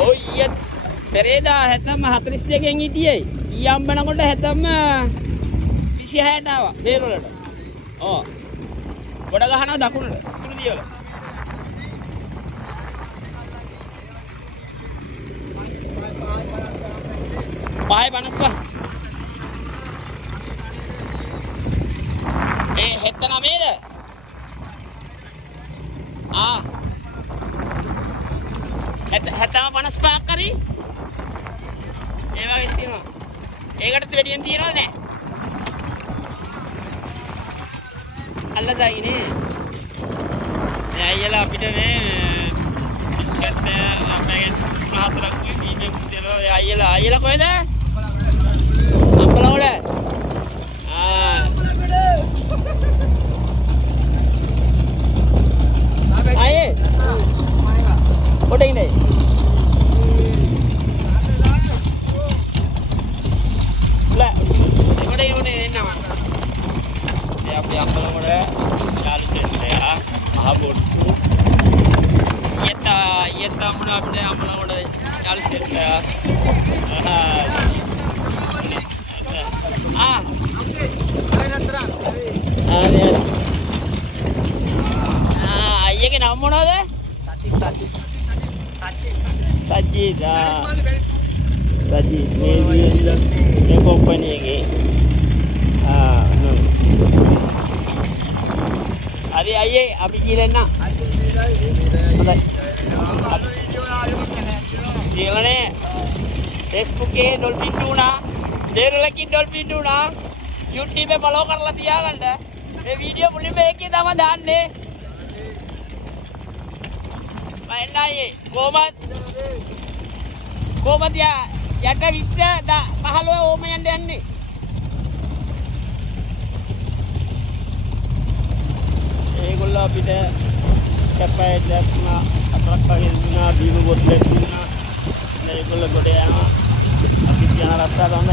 ඔය ඊයේ පෙරේදා හැතැම්ම 42කින් හිටියේ. ඊ අම්බනකොට හැතැම්ම 26ට ආවා බේරවලට. ඔව්. ගොඩ ගහනවා දකුණට. තුරු දියවල. පහයි 55. ඒ 79ද? ආ. 55ක් කරි. ඒ වගේ තියෙනවා. ඒකටත් වැඩියෙන් තියනවද නැහැ? අල්ලදායිනේ. දැන් අයියලා අපිට මේ බිස්කට් අපේගෙන් 3-4ක් වීඩියෝ දෙනවා. අයියලා කොහෙද? අම්බලවල. ආයේ. කොටින්නේ. කොටින්නේ එන්නවා. ඒ අපේ අම්බලවල යාළු සෙල්ලේ අහබොට්ටු. යත්තා මොන අපේ අම්බලවල යාළු සෙල්ලේ. අයියගේ නම මොනවද? සජිත්. සජිත් මේ කම්පැනි එකේ. හරි අයියේ අපි කියලා එන්න. හොඳයි. ජීවනේ Facebook එකේ ඩොල්ෆින් ටුනා දේරුලකින් ඩොල්ෆින් ටුනා YouTube එකේ ෆලෝ කරලා තියාගන්න. මේ වීඩියෝ මුලින්ම එකේ තමයි දාන්නේ. මයිලායේ කොහමද යට 20 15 ඕම යන්න යන්නේ. ඒගොල්ලෝ අපිට කැපයි දැක්නා අතරක් වගේ දුනා බීම බොට්ටලක් දුනා. ඒගොල්ලෝ කොට යනවා. අපි තියන රස්සා ගන්න